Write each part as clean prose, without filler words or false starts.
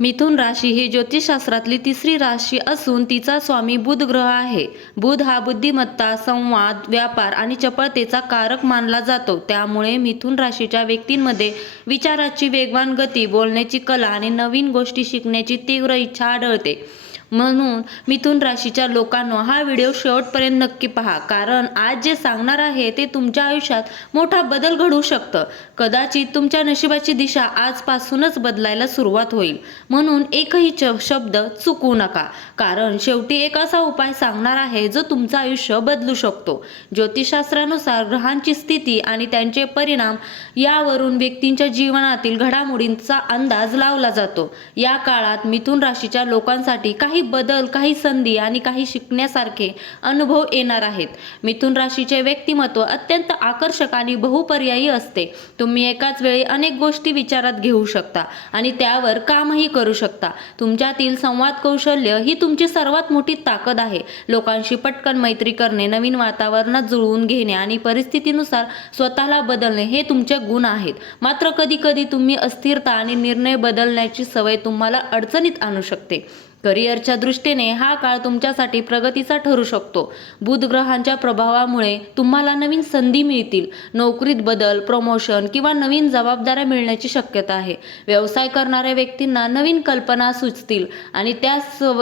मिथुन राशी ही ज्योतिषशास्त्रातली तिसरी राशी असून तिचा स्वामी बुध ग्रह आहे. बुध हा बुद्धिमत्ता, संवाद, व्यापार आणि चपळतेचा कारक मानला जातो. त्यामुळे मिथुन राशीच्या व्यक्तींमध्ये विचाराची वेगवान गती, बोलण्याची कला आणि नवीन गोष्टी शिकण्याची तीव्र इच्छा आढळते. म्हणून मिथुन राशीच्या लोकांनो, हा व्हिडिओ शेवटपर्यंत नक्की पहा, कारण आज जे सांगणार आहे ते तुमच्या आयुष्यात मोठा बदल घडवू शकतं. कदाचित तुमच्या नशिबाची दिशा आजपासूनच बदलायला सुरुवात होईल. म्हणून एकही शब्द चुकवू नका, कारण शेवटी एक असा उपाय सांगणार आहे जो तुमचं आयुष्य बदलू शकतो. ज्योतिषशास्त्रानुसार ग्रहांची स्थिती आणि त्यांचे परिणाम यावरून व्यक्तींच्या जीवनातील घडामोडींचा अंदाज लावला जातो. या काळात मिथुन राशीच्या लोकांसाठी काही बदल, काही संधी आणि काही शिकण्यासारखे अनुभव येणार आहेत. मिथुन राशीचे व्यक्तिमत्व अत्यंत आकर्षक आणि बहुपर्यायी असते. तुम्ही एकाच वेळी अनेक गोष्टी विचारात घेऊ शकता आणि त्यावर कामही करू शकता. तुमच्यातील संवाद कौशल्य ही तुमची सर्वात मोठी ताकद आहे. लोकांशी पटकन मैत्री करणे, नवीन वातावरणात जुळवून घेणे आणि परिस्थितीनुसार स्वतःला बदलणे हे तुमचे गुण आहेत. मात्र कधी कधी तुम्ही अस्थिरता आणि निर्णय बदलण्याची सवय तुम्हाला अडचणीत आणू शकते. करिअरच्या दृष्टीने हा काळ तुमच्यासाठी प्रगतीचा ठरू शकतो. बुध ग्रहांच्या प्रभावामुळे तुम्हाला नवीन संधी मिळतील. नोकरीत बदल, प्रमोशन किंवा नवीन जबाबदाऱ्या मिळण्याची शक्यता आहे. व्यवसाय करणाऱ्या व्यक्तींना नवीन कल्पना सुचतील आणि त्या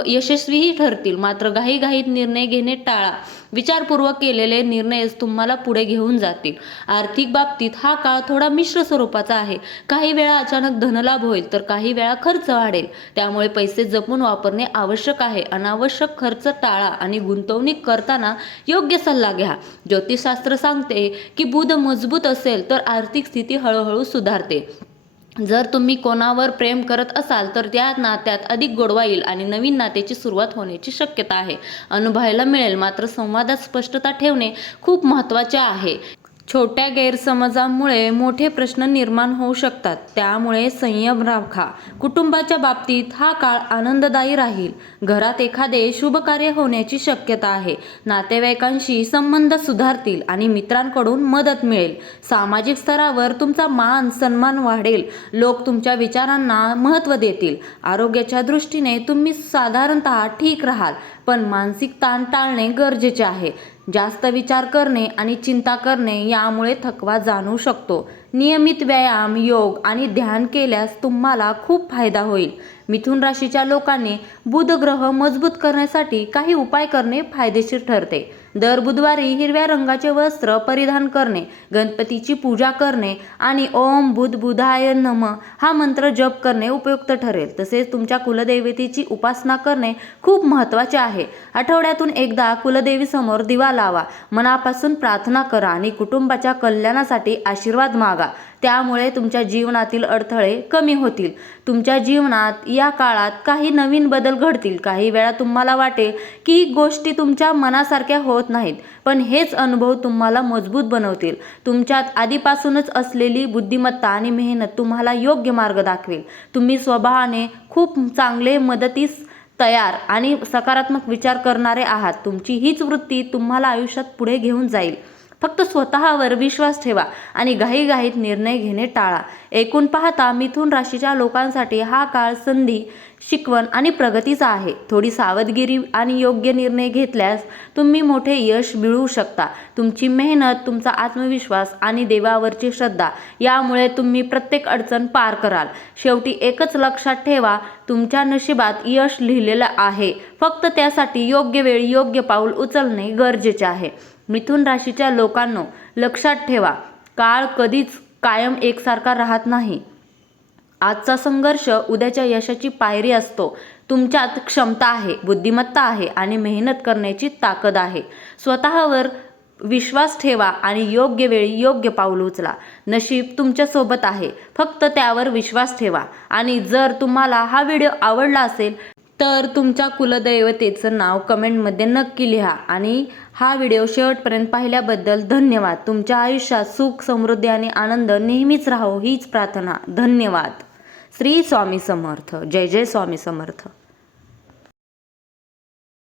यशस्वीही ठरतील. मात्र घाईघाईत निर्णय घेणे टाळा. विचारपूर्वक केलेले निर्णयच तुम्हाला पुढे घेऊन जातील. आर्थिक बाबतीत हा काळ थोडा मिश्र स्वरूपाचा आहे. काही वेळा अचानक धनलाभ होईल, तर काही वेळा खर्च वाढेल. त्यामुळे पैसे जपून वापरणे आवश्यक आहे. अनावश्यक खर्च टाळा आणि गुंतवणूक करताना योग्य सल्ला घ्या. ज्योतिषशास्त्र सांगते की बुध मजबूत असेल तर आर्थिक स्थिती हळूहळू सुधारते. जर तुम्ही कोणावर प्रेम करत असाल तर त्या नात्यात अधिक गोडवा येईल आणि नवीन नात्याची सुरुवात होण्याची शक्यता आहे. अनुभवायला मिळेल. मात्र संवादात स्पष्टता ठेवणे खूप महत्त्वाचे आहे. छोट्या गैरसमजामुळे मोठे प्रश्न निर्माण होऊ शकतात. त्यामुळे संयम राखा. कुटुंबाच्या बाबतीत हा काळ आनंददायी राहील. घरात एखादे शुभ कार्य होण्याची शक्यता आहे. नातेवाईकांशी संबंध सुधारतील आणि मित्रांकडून मदत मिळेल. सामाजिक स्तरावर तुमचा मान सन्मान वाढेल. लोक तुमच्या विचारांना महत्त्व देतील. आरोग्याच्या दृष्टीने तुम्ही साधारणतः ठीक राहाल, पण मानसिक ताण टाळणे गरजेचे आहे. जास्त विचार करणे आणि चिंता करणे यामुळे थकवा जाणवू शकतो. नियमित व्यायाम, योग आणि ध्यान केल्यास तुम्हाला खूप फायदा होईल. मिथुन राशीच्या लोकांनी बुध ग्रह मजबूत करण्यासाठी काही उपाय करणे फायदेशीर ठरते. दर बुधवारी हिरव्या रंगाचे वस्त्र परिधान करणे, गणपतीची पूजा करणे आणि ओम बुध बुधाय नमः हा मंत्र जप करणे उपयुक्त ठरेल. तसेच तुमच्या कुलदेवतेची उपासना करणे खूप महत्त्वाचे आहे. आठवड्यातून एकदा कुलदेवीसमोर दिवा लावा, मनापासून प्रार्थना करा आणि कुटुंबाच्या कल्याणासाठी आशीर्वाद मागा. त्यामुळे तुमच्या जीवनातील अडथळे कमी होतील. तुमच्या जीवनात या काळात काही नवीन बदल घडतील. काही वेळा तुम्हाला वाटेल की गोष्टी तुमच्या मनासारख्या होत नाहीत, पण हेच अनुभव तुम्हाला मजबूत बनवतील. तुमच्यात आधीपासूनच असलेली बुद्धिमत्ता आणि मेहनत तुम्हाला योग्य मार्ग दाखवेल. तुम्ही स्वभावाने खूप चांगले, मदतीस तयार आणि सकारात्मक विचार करणारे आहात. तुमची हीच वृत्ती तुम्हाला आयुष्यात पुढे घेऊन जाईल. फक्त स्वतःवर विश्वास ठेवा आणि घाईघाईत निर्णय घेणे टाळा. एकूण पाहता मिथुन राशीच्या लोकांसाठी हा काळ संधी, शिकवण आणि प्रगतीचा आहे. थोडी सावधगिरी आणि योग्य निर्णय घेतल्यास तुम्ही मोठे यश मिळवू शकता. तुमची मेहनत, तुमचा आत्मविश्वास आणि देवावरची श्रद्धा यामुळे तुम्ही प्रत्येक अडचण पार कराल. शेवटी एकच लक्षात ठेवा, तुमच्या नशिबात यश लिहिलेलं आहे. फक्त त्यासाठी योग्य वेळी योग्य पाऊल उचलणे गरजेचे आहे. मिथुन राशीच्या लोकांनो, लक्षात ठेवा, काळ कधीच कायम एकसारखा राहत नाही. आजचा संघर्ष उद्याच्या यशाची पायरी असतो. तुमच्यात क्षमता आहे, बुद्धिमत्ता आहे आणि मेहनत करण्याची ताकद आहे. स्वतःवर विश्वास ठेवा आणि योग्य वेळी योग्य पाऊल उचला. नशीब तुमच्या सोबत आहे, फक्त त्यावर विश्वास ठेवा. आणि जर तुम्हाला हा व्हिडिओ आवडला असेल तर तुमच्या कुलदैवतेचं नाव कमेंटमध्ये नक्की लिहा. आणि हा व्हिडिओ शेवटपर्यंत पाहिल्याबद्दल धन्यवाद. तुमच्या आयुष्यात सुख, समृद्धी आणि आनंद नेहमीच राहो हीच प्रार्थना. धन्यवाद. श्री स्वामी समर्थ. जय जय स्वामी समर्थ.